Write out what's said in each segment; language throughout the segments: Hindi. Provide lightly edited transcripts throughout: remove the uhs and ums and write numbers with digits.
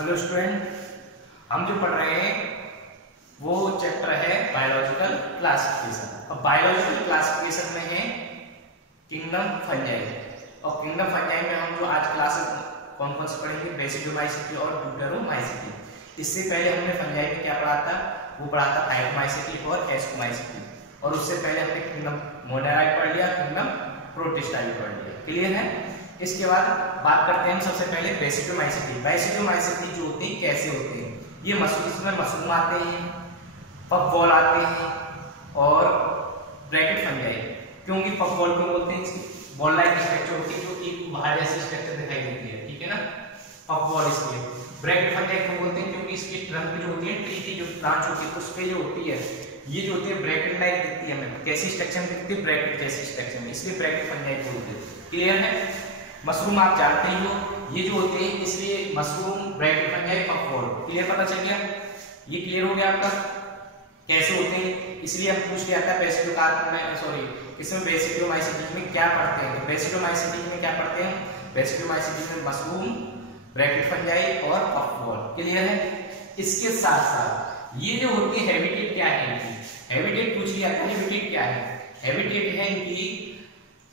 हेलो स्टूडेंट, हम जो पढ़ रहे हैं वो चैप्टर है बायोलॉजिकल क्लासिफिकेशन। अब बायोलॉजिकल क्लासिफिकेशन में है किंगडम फंजाई, और किंगडम फंजाई में हम जो आज क्लासेस कौन कौन से पढ़ेंगे, बेसिडोमाइसिटी और ड्यूटेरोमाइसिटी। इससे पहले हमने फंजाई में क्या पढ़ा था, वो पढ़ा था फाइटोमाइसिटी और एस्कोमाइसिटी, और उससे पहले हमने किंगडम मोनेराइड पढ़ लिया, किंगडम प्रोटिस्टा भी पढ़ लिया। क्लियर है? इसके बाद बात करते हैं हम सबसे पहले बेसिडोमाइसिटी। बेसिडोमाइसिटी जो होती है कैसे होते हैं, ये इसमें मशरूम आते हैं, पफबॉल आते हैं और ब्रैकेट फंजाई। क्योंकि पफबॉल क्यों बोलते हैं, इसकी बॉल लाइक स्ट्रक्चर होती है जो एक बाहर जैसी स्ट्रक्चर दिखाई देती है, ठीक है ना, पफबॉल इसलिए। ब्रैकेट फंजाई क्यों बोलते हैं, क्योंकि इसकी ट्रंक जो होती है, ट्री की जो ब्रांच होती है उस पे जो होती है, ये जो होती है ब्रैकेट लाइक दिखती है हमें। कैसी स्ट्रक्चर दिखती है, ब्रैकेट जैसी स्ट्रक्चर में, इसलिए ब्रैकेट फंजाई बोलते हैं। क्लियर है? मशरूम आप जानते ही हो, ये जो होते हैं इसलिए mushroom, bracket fungi, puffball. Clear, पता चल गया? ये क्लियर हो गया आपका कैसे होते हैं। इसलिए हम पूछ लिया था इसमें बेसिडोमाइसिटी में क्या पढ़ते हैं। बेसिडोमाइसिटी में क्या पढ़ते हैं, बेसिडोमाइसिटी में मशरूम, ब्रैकेट फंजाई और पफबॉल। क्लियर है? इसके साथ साथ ये जो होती है हैबिटेट क्या है इनकी, हैबिटेट पूछ लिया था। हैबिटेट क्या है, हैबिटेट है इनकी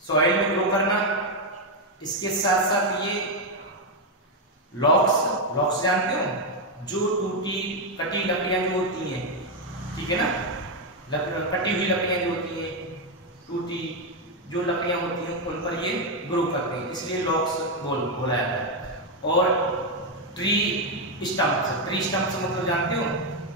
सॉइल में ग्रो करना। इसके साथ साथ ये लॉक्स जानते हो, जो टूटी कटी लकड़ियां जो होती हैं, ठीक है ना, कटी हुई लकड़ियां जो होती हैं, टूटी जो लकड़ियां होती हैं उन पर ये ग्रो करते हैं, इसलिए लॉक्स बोला जाता है। और ट्री स्टम्प्स मतलब जानते हो,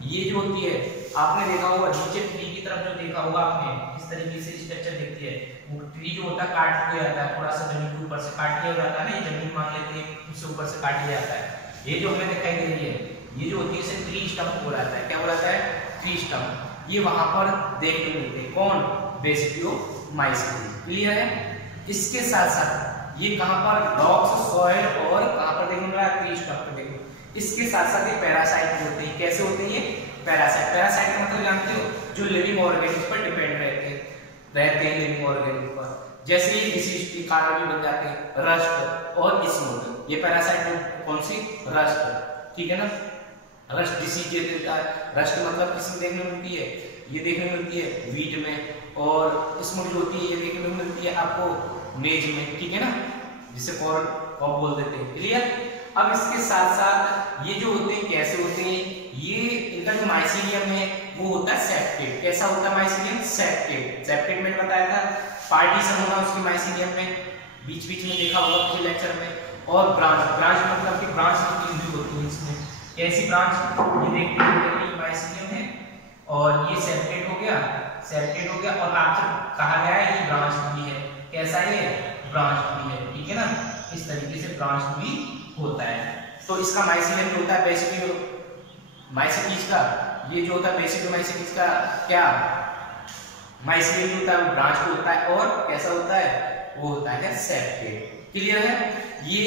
ये जो होती है आपने देखा होगा नीचे ट्री की तरफ जो देखा होगा आपने, इस तरीके से स्ट्रक्चर दिखती है। वो ट्री जो होता है काट दिया जाता है, थोड़ा सा जमीन के ऊपर से काट लिया जाता है ना, ये जमीन मान लेते हैं उससे ऊपर से काट लिया जाता है। ये जो हमें दिखाई दे रही है, ये जो होती है इसे ट्री स्टम्प बोला जाता है। क्या बोला जाता है? Tree stump. ये वहां पर देखने मिलते हैं, कौन? बेसिडोमाइसिटी। क्लियर है? इसके साथ साथ ये कहां पर, लॉक्स, सॉइल और कहां पर देखने मिला, ट्री स्टम्प पर देखो। इसके साथ साथ ये पैरासाइट होते हैं। कैसे होते हैं ये पैरासाइट? पैरासाइट का मतलब जानते हो, जो लिविंग ऑर्गेनिज्म पर डिपेंड रहते हैं लिविंग ऑर्गेनिज्म पर। जैसे ही डिसीज के कारण भी बन जाते हैं, रस्ट और स्मोथ। ये पैरासाइट कौन सी, रस्ट, ठीक है ना, रस्ट डिसीज ये देता है। रस्ट मतलब किसमें देखने मिलती है, ये देखने मिलती है वीट में, और स्मोथ जो होती है ये देखने में मिलती है आपको मेज में, ठीक है ना, जिसे कॉर्न बोल देते हैं। क्लियर? अब इसके साथ साथ ये जो होते हैं कैसे होते हैं, ये इनका जो माइसीलियम है वो होता है सेप्टेट। कैसा होता है माइसीलियम? सेप्टेट मैंने बताया था, पार्टीशन होना उसके माइसीलियम में, बीच में देखा होगा पिछले लेक्चर में। और ब्रांच मतलब कि ब्रांच होती है इसमें। कैसी ब्रांच, ये देखते हैं माइसीलियम है और ये सेप्टेट हो गया, और आपसे कहा गया है ये ब्रांच भी है। कैसा है? ब्रांच भी है, ठीक है ना, इस तरीके से ब्रांच भी होता है। तो इसका माइसीलियम जो होता है बेसिडोमाइसिटीज का, ये जो होता है बेसिडोमाइसिटीज का क्या माइसीलियम होता है, वो ब्रांच होता है, और कैसा होता है, वो होता है सेप्टेट। क्लियर है? ये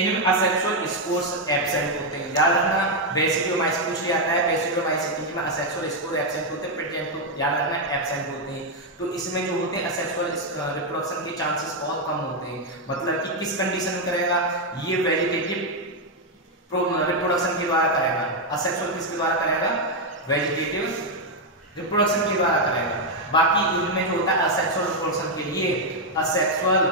इन असेक्सुअल स्पोर्स एब्सेंट होते हैं, याद रखना। बेसिडोमाइसिटी पूछ लिया जाता है, बेसिडोमाइसिटी में असेक्सुअल स्पोर एब्सेंट होते हैं, प्रेजेंट तो याद रखना एब्सेंट होते हैं। तो इसमें जो होते हैं असेक्सुअल रिप्रोडक्शन के चांसेस बहुत कम होते हैं। मतलब कि किस कंडीशन में करेगा, ये वेजिटेटिव रिप्रोडक्शन के द्वारा करेगा। असेक्सुअल किसके द्वारा करेगा, वेजिटेटिव रिप्रोडक्शन के द्वारा करेगा। बाकी इनमें जो होता है असेक्सुअल रिप्रोडक्शन के लिए असेक्सुअल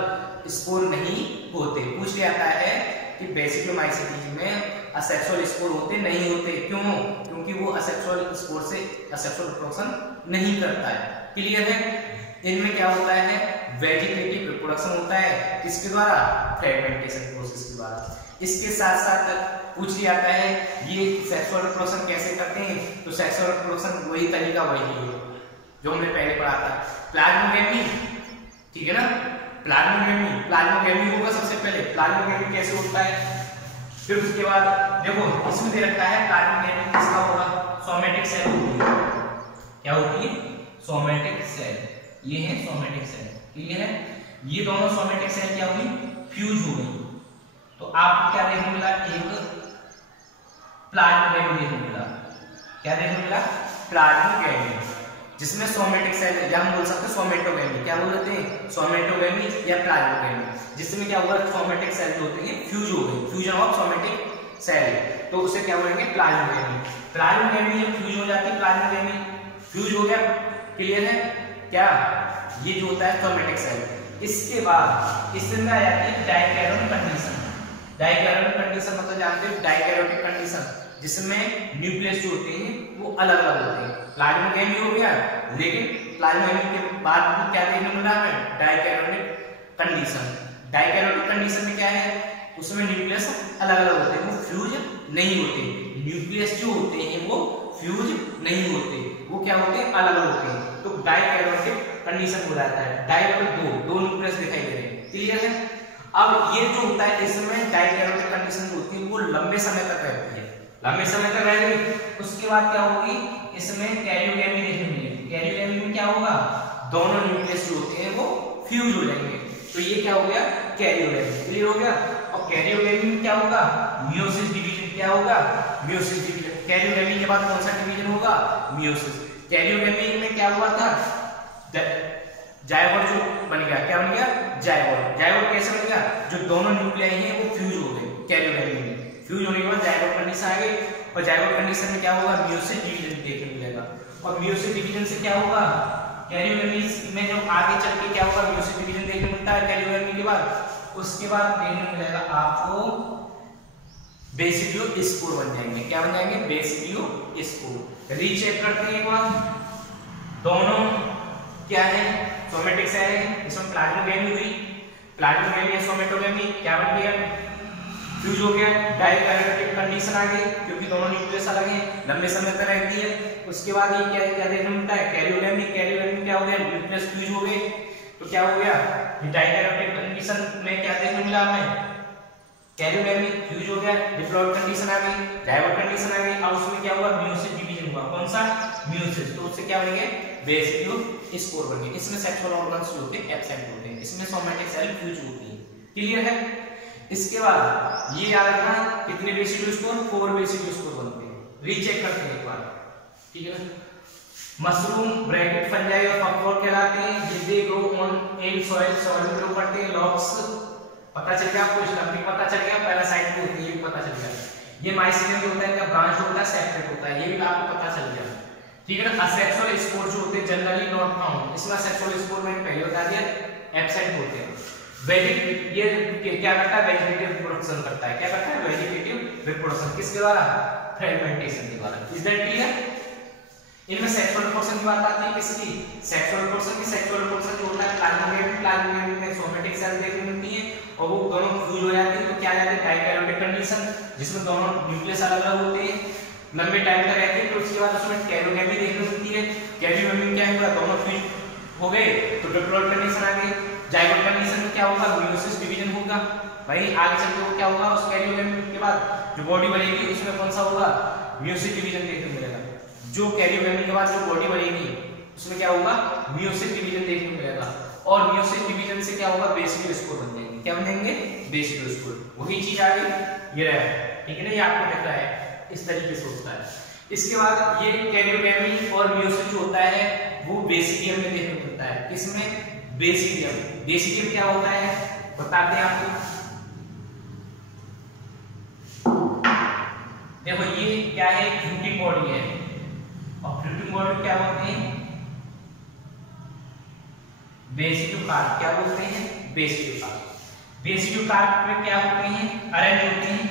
स्पोर नहीं होते। पूछ लिया जाता है कि बेसिडोमाइसिटी में असेक्सुअल स्पोर होते नहीं होते, क्यों? क्योंकि वो असेक्सुअल स्पोर से असेक्सुअल रिप्रोडक्शन नहीं करता है। क्लियर है? इनमें क्या होता है, वेजिटेटिव रिप्रोडक्शन होता है, किसके द्वारा, फ्रेगमेंटेशन प्रोसेस के द्वारा। इसके साथ साथ पूछ लिया जाता है ये सेक्सुअल रिप्रोडक्शन कैसे करते हैं, तो सेक्सुअल रिप्रोडक्शन वही तरीका वही है जो हमने पहले पढ़ा था, प्लाज्मोगेमी, ठीक है ना, प्लाज्मोगेमी होगा सबसे पहले। प्लाज्मोगेमी कैसे होता है, फिर उसके बाद देखो इसमें दे रखा है प्लाज्मोगेमी किसका होगा, सोमेटिक सेल होती है। क्या होती है? Somatic cell. ये है सोमेटिक सेल। क्लियर है? ये दोनों सोमेटिक सेल क्या हुई, फ्यूज हो गई। तो आपको क्या देखने मिला, एक प्लाज्मोगेमी देखने मिला। क्या देखने मिला? प्लाज्मोगेमी, जिसमें सोमेटिक सेल, या हम बोल सकते हैं सोमेटोगेमी। क्या बोल देते हैं, सोमेटोगेमी या प्लाज्मोगेमी, जिसमें क्या हुआ, सोमेटिक सेल जो होते हैं फ्यूज हो गए, फ्यूजन ऑफ सोमेटिक सेल, तो उसे क्या बोलेंगे प्लाज्मोडेमी। प्लाज्मोडेमी जब फ्यूज हो जाती है, प्लाज्मोडेमी फ्यूज हो गया, क्लियर है क्या, ये जो होता है सोमेटिक सेल। इसके बाद इसमें आ जाती है डाइकैरोटिक कंडीशन। डाइकैरोटिक कंडीशन मतलब जानते हो डाइकैरोटिक कंडीशन, जिसमें न्यूक्लियस जो होते हैं वो अलग अलग होते हैं। प्लाज्मोडेमी हो गया, लेकिन प्लाज्मोडेमी के बाद भी क्या देखने मिल रहा है, डाइकैरोटिक कंडीशन। डाइकैरोटिक कंडीशन में क्या है, उसमें न्यूक्लियस अलग अलग होते हैं, वो फ्यूज नहीं होते। न्यूक्लियस जो होते हैं वो फ्यूज नहीं होते, वो क्या होते हैं, अलग अलग होते हैं। तो डाइकैरोटिक कंडीशन हो जाता है। डाइकैरोटिक दो न्यूक्लियस दिखाई दे रहे हैं, क्लियर है। अब ये जो होता है इसमें डाइकैरोटिक कंडीशन होती है वो लंबे समय तक रहती है, लंबे समय तक रहेगी। उसके बाद क्या होगी, इसमें कैरियोगेमी देखने मिलेगी। कैरियोगेमी में क्या होगा, दोनों न्यूक्लियस जो होते हैं वो फ्यूज हो जाएंगे। तो ये क्या हो गया, कैरियोगेमी, क्लियर हो गया। और कैरियोगेमी में क्या होगा, मियोसिस डिवीजन। क्या होगा, मियोसिस डिवीजन। कैरियोगेमी के बाद कौन सा डिवीजन होगा, मियोसिस। कैरियोगेमी में क्या हुआ था, जायगोट जो बन गया, क्या बन गया, जायगोट। जायगोट कैसे बन गया, जो दोनों न्यूक्लियाई हैं वो फ्यूज हो गए कैरियोगेमी में। फ्यूज होने के बाद जायगोट कंडीशन आ गई, और जायगोट कंडीशन में क्या होगा, मियोसिस डिवीजन देखने मिलेगा। और मियोसिस डिवीजन से क्या होगा, कैरियोगेमी में जब आगे चल के क्या होगा, मियोसिस डिवीजन देखने मिलता है कैरियोगेमी के बाद। उसके बाद देखने मिलेगा आपको बेसिडियो स्पोर बन जाएंगे। क्या बन जाएंगे, बेसिडियो स्पोर। रीचेक करते हैं एक बार, दोनों क्या है, सोमेटिक सेल है, इसमें प्लाज्मोडेमी हुई, प्लाज्मोडेमी या सोमेटोडेमी, क्या बन गया, फ्यूज हो गया। डाइकैरोटिक कंडीशन आ गई, क्योंकि दोनों न्यूक्लियस अलग हैं, लंबे समय तक रहती है। उसके बाद ये क्या क्या देखने मिलता है, कैरियोगेमी। कैरियोगेमी क्या हो गया, न्यूक्लियस फ्यूज हो गए, तो क्या हो गया, डाइकैरोटिक कंडीशन में क्या देखने मिला हमें, कैरियोगेमी फ्यूज हो गया, डिप्लॉयड कंडीशन आ गई, जायगोट कंडीशन आ गई। अब उसमें क्या हुआ, मियोसिस डिवीजन हुआ। कौन सा, मियोसिस। तो उससे क्या बनेंगे, बेसिडियो स्पोर बनेंगे। इसमें सेक्सुअल ऑर्गन्स जो होते हैं एब्सेंट होते हैं, इसमें सोमेटिक सेल फ्यूज होती है, क्लियर है। इसके बाद ये याद रखना, कितने बेसिडियो स्पोर, 4 बेसिडियो स्पोर बनते हैं। रीचेक करते हैं एक बार, ठीक है। मशरूम, ब्रैकेट, फंजाई और पॉपकॉर्न कहलाते हैं। ये they grow on egg soil, soil में ग्रो करते हैं। लॉक्स पता चल गया आपको, स्टम्पिंग पता चल गया, पैरासाइट भी होती है, ये भी पता चल गया। ये माइसीलियम जो होता है, क्या ब्रांच होता है, सेपरेट होता है, ये भी आपको पता चल गया, ठीक है ना। असेक्सुअल स्पोर जो होते हैं जनरली नॉट फाउंड, इसमें सेक्सुअल स्पोर में पहले बता दिया एब्सेंट होते हैं। ये क्या करता है, वेजिटेटिव रिप्रोडक्शन करता है। क्या करता है, वेजिटेटिव रिप्रोडक्शन, किसके द्वारा, फ्रेगमेंटेशन के द्वारा। Is that clear. इनमें सेक्सुअल रिप्रोडक्शन की बात आती है, किसकी, सेक्सुअल रिप्रोडक्शन की। सेक्सुअल रिप्रोडक्शन जो होता है प्लाज्मोडेमी में सोमेटिक सेल देखने मिलती है, और वो दोनों फ्यूज हो जाते हैं। तो क्या आ जाते हैं, डाइकैरोटिक कंडीशन, जिसमें दोनों न्यूक्लियस अलग अलग होते हैं, लंबे टाइम तक रहते हैं। तो उसके बाद उसमें कैरियोगेमी देखने मिलती है। कैरियोगेमी में क्या हुआ, दोनों फ्यूज हो गए, तो डिप्लॉयड कंडीशन आ गई। जायगोट कंडीशन में क्या होगा, मियोसिस डिवीजन होगा। भाई आगे चल के वो क्या होगा, उस कैरियोगेमी के बाद जो बॉडी बनेगी उसमें कौन सा होगा, मियोसिस डिवीजन देखने मिलेगा। जो कैरियोगेमी के बाद जो बॉडी बनेगी उसमें क्या होगा, मियोसिस डिवीजन देखने मिलेगा। और मियोसिस डिवीजन से क्या होगा, बेसिडियो स्पोर बन जाएंगे। क्या बन जाएंगे, बेसिडियो स्पोर। वही चीज आ गई, ये रहा, ठीक है ना, ये आपको दिख रहा है, इस तरीके से होता है। इसके बाद ये कैरियोगेमी और मियोसिस जो होता है वो बेसिडियम में देखने मिलता है। किसमें, बेसिडियम। बेसिडियम क्या होता है बताते हैं आपको। देखो ये क्या है, फ्रूटिंग बॉडी है, और फ्रूटिंग बॉडी क्या बोलते हैं, बेसिडियो कार्प। क्या बोलते हैं, बेसिडियो कार्प। बेसिडियो कार्प में क्या होते हैं, अरेंज होते हैं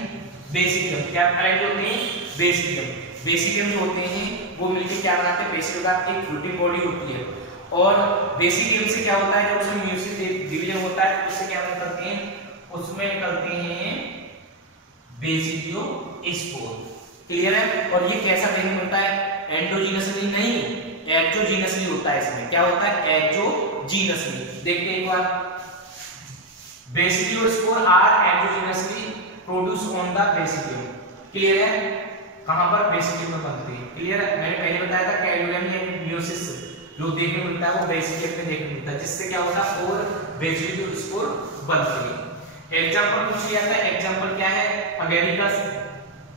बेसिडियम। क्या अरेंज होते हैं, बेसिडियम। बेसिडियम जो होते हैं वो मिलकर क्या बनाते हैं, बेसिडियो कार्प एक फ्रूटिंग बॉडी होती है। और बेसिडियम से क्या होता है, जब उसमें मियोसिस डिवीजन होता है उससे क्या करते हैं, उसमें निकलते हैं बेसिडियो स्पोर, क्लियर है। और ये कैसा देखने मिलता है, एंडोजीनसली नहीं, एक्सोजीनसली होता है। इसमें क्या होता है, एक्सोजीनसली। देखते हैं एक बार, basidiospore are exogenously produce on the basidium, clear है। कहां पर, बेसिडियम में बनते हैं, क्लियर है। मैंने पहले बताया था कैरियोगेमी एंड मियोसिस जो देखने मिलता है वो बेसिडियम में देखने मिलता है, जिससे क्या होता है, और बेसिडियो स्पोर बनते हैं। एग्जांपल पूछ लिया था, एग्जांपल क्या है, अगेरिकस,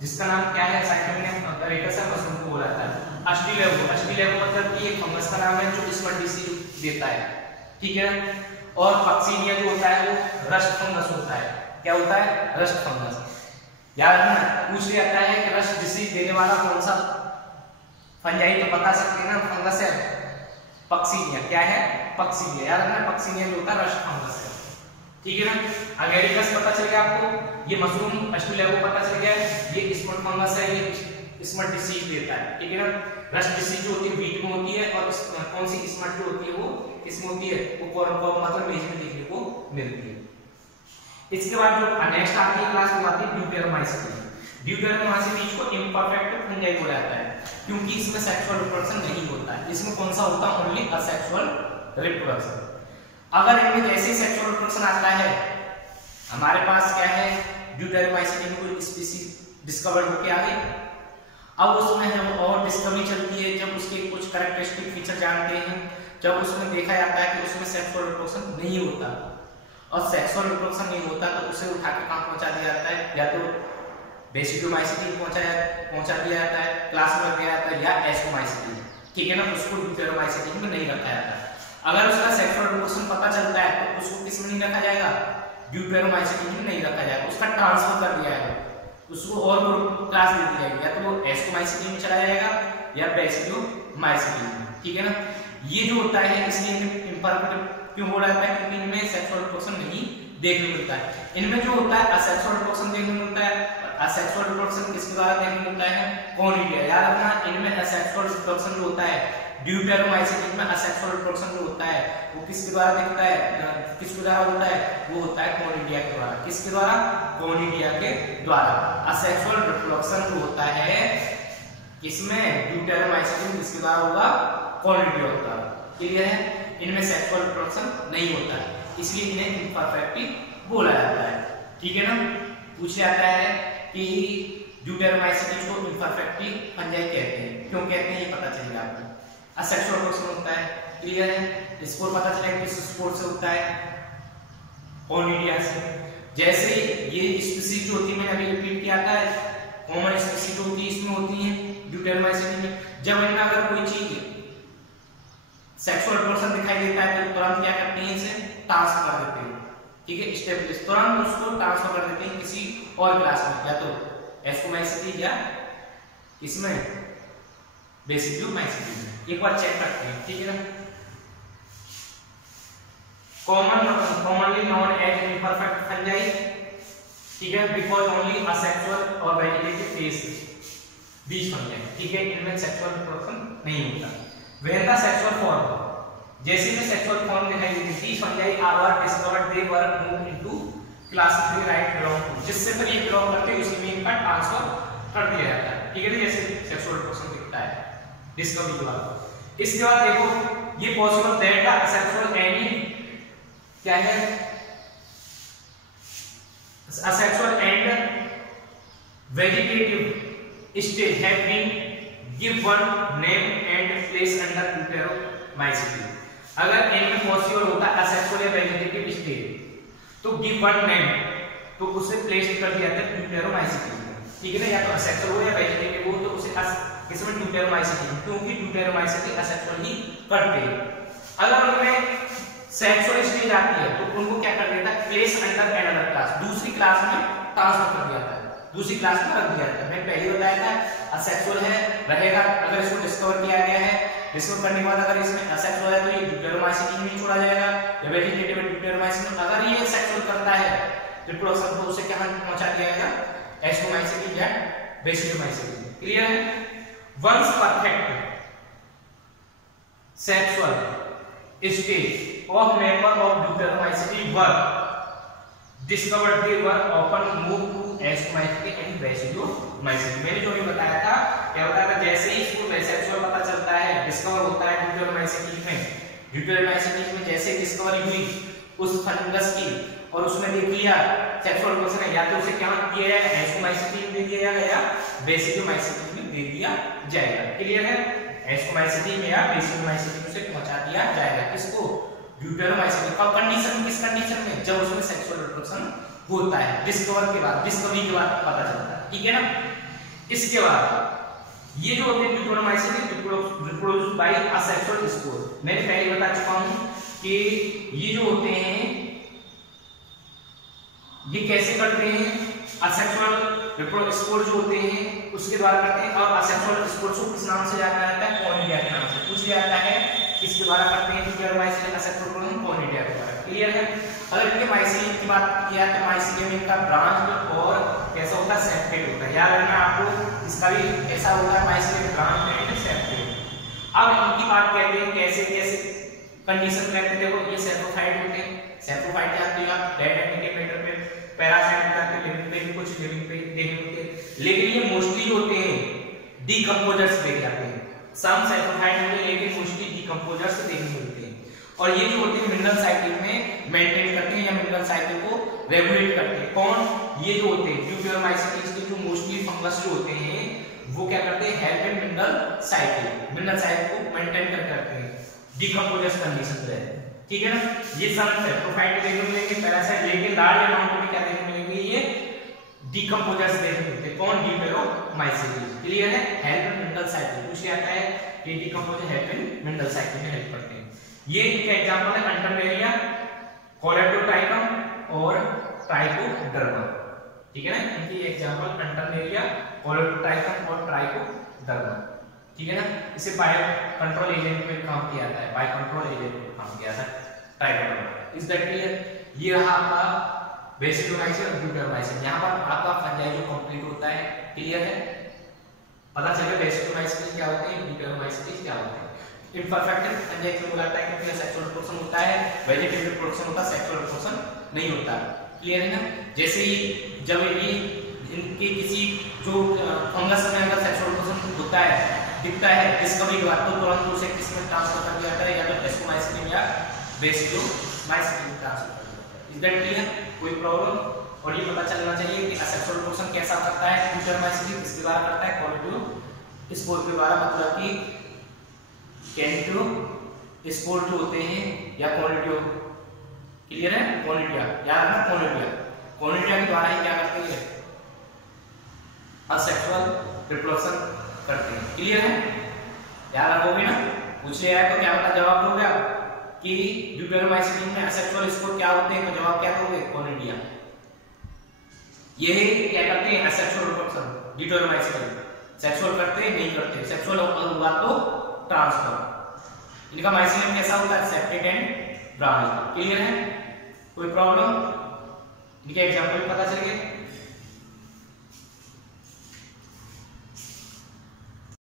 जिसका नाम क्या है, साइंटिफिक नेम अगेरिकस है, मशरूम को बोला जाता है। अस्टिलेगो, अस्टिलेगो मतलब कि एक फंगस का नाम है जो इस मल्टीसी देता है, ठीक है। और पक्सीनिया जो होता है वो रस्ट फंगस होता है। क्या होता है, रस्ट फंगस। याद रखना, पूछ लिया जाता है कि रस्ट डिसीज देने वाला कौन सा फंजाई, तो बता सकते हैं ना फंगस है पक्सीनिया। क्या है? पक्सीनिया। याद रखना पक्सीनिया जो होता है रस्ट फंगस है, ठीक है ना। अगेरिकस पता चल गया आपको, ये मशरूम अस्टुलेगो पता चल गया, ये स्मट फंगस है, ये स्मट डिसीज देता है, ठीक है ना। रस्ट डिसीज जो होती है वीट में होती है, और कौन सी स्मट जो होती है वो किसमें होती है? वो मतलब मेज में देखने को मिलती है। इसके बाद जो नेक्स्ट आती है क्लास वो आती है ड्यूटेरोमाइसीटी। ड्यूटेरोमाइसीटी को इम्परफेक्ट फंजाई बोला जाता है क्योंकि इसमें सेक्सुअल रिप्रोडक्शन नहीं होता है। इसमें कौन सा होता है? Only asexual reproduction. अगर इनमें जैसे सेक्सुअल रिप्रोडक्शन आता है, हमारे पास क्या है ड्यूटेरोमाइसीटी में कोई स्पीशीज डिस्कवर होके आ गई, अब उसमें हम और डिस्कवरी चलती है, जब उसके कुछ कैरेक्टरिस्टिक फीचर जानते हैं, जब उसमें देखा जाता है कि उसमें सेक्सुअल रिप्रोडक्शन नहीं होता, और सेक्सुअल रिप्रोडक्शन नहीं होता तो उसे उठा के कहां पहुंचा दिया जाता है? या तो बेसिडोमाइसीटी पहुंचा दिया जाता है, क्लास में रखा जाता है, या एस्कोमाइसीटी, ठीक है ना। उसको ड्यूटेरोमाइसीटी में नहीं रखा जाता। अगर उसका सेक्सुअल रिप्रोडक्शन पता चलता है तो उसको किस में नहीं रखा जाएगा? ड्यूटेरोमाइसीटी में नहीं रखा जाएगा, उसका ट्रांसफर कर दिया जाएगा, उसको और क्लास दे दी जाएगी, या तो वो एस्कोमाइसीटी में चला जाएगा या बेसिडोमाइसीटी में, ठीक है ना। ये जो होता है इसलिए इम्परफेक्ट क्यों बोला जाता है? क्योंकि इनमें सेक्सुअल रिप्रोडक्शन नहीं देखने मिलता है। इनमें जो होता है असेक्सुअल रिप्रोडक्शन देखने मिलता है। असेक्सुअल रिप्रोडक्शन किसके द्वारा देखने मिलता है? कॉनिडिया। याद रखना इनमें असेक्सुअल रिप्रोडक्शन जो होता है ड्यूटेरोमाइसीटी में असेक्सुअल रिप्रोडक्शन जो होता है वो किसके द्वारा दिखता है? किसके द्वारा होता है? वो होता है कॉनिडिया के द्वारा। किसके द्वारा? कॉनिडिया के द्वारा। असेक्सुअल रिप्रोडक्शन जो होता है किसमें? ड्यूटेरोमाइसीटी में किसके द्वारा होगा? कॉनिडिया होता है। क्लियर है? इनमें सेक्सुअल रिप्रोडक्शन नहीं होता है, इसलिए इन्हें इम्परफेक्ट बोला जाता है, ठीक है ना। पूछ जाता है कि ड्यूटेरोमाइसीटी को इम्परफेक्ट फंजाई कहते हैं, क्यों कहते हैं ये पता चलेगा आपको। असेक्सुअल रिप्रोडक्शन होता है, क्लियर है। स्पोर पता चलेगा किस स्पोर से होता है? कॉनिडिया से। जैसे ये स्पीशीज जो होती है, मैंने अभी रिपीट किया था, कॉमन स्पीशीज जो होती है इसमें होती है ड्यूटेरोमाइसीटी में। जब इनमें अगर कोई चीज सेक्सुअल रिप्रोडक्शन दिखाई देता है तो तुरंत क्या करते हैं? इसे ट्रांसफर कर देते हैं, ठीक है, स्टेबलिश, तुरंत उसको ट्रांसफर कर देते हैं किसी और क्लास में, या तो एस्कोमाइसीटी या किसमें? बेसिडोमाइसीटी में। एक बार चेक करते हैं, ठीक है ना। Commonly known as imperfect fungi, ठीक है, बिकॉज ओनली असेक्सुअल और वेजिटेटिव फेज बीज फंजाई, ठीक है, इनमें सेक्सुअल रिप्रोडक्शन नहीं होता। When the sexual form, जैसे में सेक्सुअल फॉर्म दिखाई देती है, these fungi are discovered, they were moved into class 3 right belong to, जिससे पर ये बिलोंग करते हैं उसी में इनका ट्रांसफर कर दिया जाता है, ठीक है ना। जैसे सेक्सुअल रिप्रोडक्शन दिखता है डिस्कवरी के बाद। इसके बाद देखो ये possible that the asexual any क्या है? Asexual and vegetative stage have been give one name and place under deuteromycete. अगर इनमें पॉसिबल होता है असेक्सुअल या वेजिटेटिव स्टेज तो give one name, तो उसे प्लेस कर दिया जाता है ड्यूटेरोमाइसीटी में, ठीक है ना। या तो असेक्सुअल हो या वेजिटेटिव हो तो उसे किसमें? ड्यूटेरोमाइसीटी, क्योंकि ड्यूटेरोमाइसीटी असेक्सुअल ही करते हैं। अगर उनमें सेक्सुअल स्टेज आती है तो उनको क्या कर देता है? प्लेस अंडर अनदर क्लास, दूसरी क्लास में ट्रांसफर कर दिया जाता है, दूसरी क्लास में रख दिया जाता है। मैं पहले बताया था असेक्सुअल है रहेगा, अगर इसको डिस्कवर किया गया है, डिस्कवर करने के बाद अगर इसमें असेक्सुअल है तो ये ड्यूटेरोमाइसीटी में छोड़ा जाएगा, या वेजिटेटिव ड्यूटेरोमाइसीटी में। अगर ये सेक्सुअल करता है रिप्रोडक्शन तो उसे क्या पहुंचा दिया जाएगा? एस्कोमाइसीटी या बेसिडोमाइसीटी। क्लियर है? Once perfect sexual stage of member of deuteromycetes were discovered, they were often moved to ascomycetes and basidiomycetes. मैंने जो भी बताया था, क्या बताया था? जैसे ही इसको सेक्सुअल पता चलता है, डिस्कवर होता है ड्यूटेरोमाइसीटी में, जैसे डिस्कवरी हुई उस फंगस की और उसमें देख लिया सेक्सुअल रिप्रोडक्शन है, या तो उसे क्या किया जाएगा? एस्कोमाइसीटी में दे दिया जाएगा या बेसिडोमाइसीटी में दे दिया जाएगा। क्लियर है? एस्कोमाइसीटी में या बेसिडोमाइसीटी में से पहुंचा दिया जाएगा किसको? ड्यूटेरोमाइसीटी। कब कंडीशन में? किस कंडीशन में? जब उसमें सेक्सुअल रिप्रोडक्शन होता है, डिस्कवरी के बाद पता चलता है, ठीक है ना। इसके बाद ये जो होते हैं ड्यूटेरोमाइसीटी रिप्रोड्यूस्ड बाय असेक्सुअल स्पोर। मैंने पहले बता चुका हूं कि ये जो होते हैं ये कैसे करते हैं? असेक्सुअल स्पोर जो होते हैं उसके द्वारा करते हैं, और असेक्सुअल स्पोर को किस नाम से जाना जाता है? कॉनिडिया के नाम से। पूछ लिया जाता है किसके द्वारा करते हैं? ड्यूटेरोमाइसिलियम असेक्सुअल प्रोडक्शन कॉनिडिया के द्वारा। क्लियर है? अगर इनके माइसिलियम की बात किया तो माइसिलियम इनका ब्रांच और कैसा होता है? सेप्टेड होता है। याद रखना आपको, इसका भी ऐसा होता है माइसिलियम ब्रांच एंड सेप्टेड। अब इनकी बात कहते हैं कैसे कैसे कंडीशन कहते हैं। देखो ये सेप्रोफाइट होते हैं। सेप्रोफाइट जानते हो आप, डेड एंटीमेटर पे पैरासाइट होते हैं, लिविंग पे भी कुछ लिविंग पे नहीं होते, लेकिन ये मोस्टली होते हैं डीकंपोजर्स देखे जाते हैं। सम सेप्रोफाइट होते हैं लेकिन मोस्टली डीकंपोजर्स देखने मिलते हैं। और ये जो होते हैं मिनरल साइकिल में मेंटेन करते हैं या मिनरल साइकिल को रेगुलेट करते हैं। कौन? ये जो होते हैं ड्यूटेरोमाइसिटिस के जो मोस्टली फंगस जो होते हैं वो क्या करते हैं? हेल्प इन मिनरल साइकिल को मेंटेन करते हैं, डीकंपोजर्स कंडीशन पे। ठीक है ना? ये सब सेप्रोफाइट देखने मिलेंगे, पैरासाइट, लेकिन लार्ज अमाउंट में क्या देखने मिलेंगे? ये डीकंपोजर्स देखने मिलते हैं। कौन? ड्यूटेरोमाइसिटिस। क्लियर है? हेल्प इन मिनरल साइकिल पूछा जाता है कि decomposer help in mineral cycle में हेल्प करते हैं। ये इनके एग्जांपल है अंटरनेरिया, कोलेडोट्राइकम और ट्राइकोडर्मा। ठीक है ना? इनकी एग्जांपल अंटरनेरिया, कोलेडोट्राइकम और ट्राइकोडर्मा। ठीक है ना? इसे बायो कंट्रोल एजेंट में काम किया जाता है, बायो कंट्रोल एजेंट में काम किया जाता है ट्राइकोडर्मा। Is that clear? ये रहा आपका बेसिडोमाइसिन और ड्यूटेरोमाइसिन। यहाँ पर आपका फंजाई जो कंप्लीट होता है। क्लियर है? पता चल गया बेसिडोमाइसिन क्या होते हैं, ड्यूटेरोमाइसिन क्या होते हैं। इम्परफेक्ट फंजाई क्यों बुलाता है? क्योंकि सेक्सुअल रिप्रोडक्शन होता है, वेजिटेटिव रिप्रोडक्शन होता है, सेक्सुअल रिप्रोडक्शन नहीं होता। क्लियर है ना? जैसे ही जब ये इनके किसी जो फंगस में अगर सेक्सुअल रिप्रोडक्शन होता है, दिखता है डिस्कवरी के बाद, तो तुरंत उसे किसमें ट्रांसफर कर दिया जाता है? या तो टेस्टोमाइसिन या बेसिडोमाइसिन में ट्रांसफर कर दिया जाता है। Is that clear? कोई प्रॉब्लम? और ये पता चलना चाहिए कि असेक्सुअल रिप्रोडक्शन कैसा करता है? ड्यूटेरोमाइसिन किसके द्वारा करता है? कॉनिडियो स्पोर के द्वारा, मतलब कि कैनिडियो स्पोर जो होते हैं या कॉनिडियो। क्लियर है? कॉनिडिया, याद रखना कॉनिडिया के द्वारा ही क्या करते हैं? असेक्सुअल रिप्रोडक्शन करते हैं। क्लियर है? याद रखोगे ना? पूछ लिया है तो क्या बता जवाब दोगे आप कि ड्यूटेरोमाइसिन में असेक्सुअल स्पोर क्या होते हैं? तो जवाब क्या दोगे? कॉनिडिया। ये क्या करते हैं? Asexual reproduction. ड्यूटेरोमाइसिन सेक्सुअल करते हैं नहीं करते, सेक्सुअल हुआ तो ट्रांसफर। इनका माइसिलियम कैसा होता है? Septate and branch. क्लियर है? कोई प्रॉब्लम? इनके एग्जांपल पता चल गए?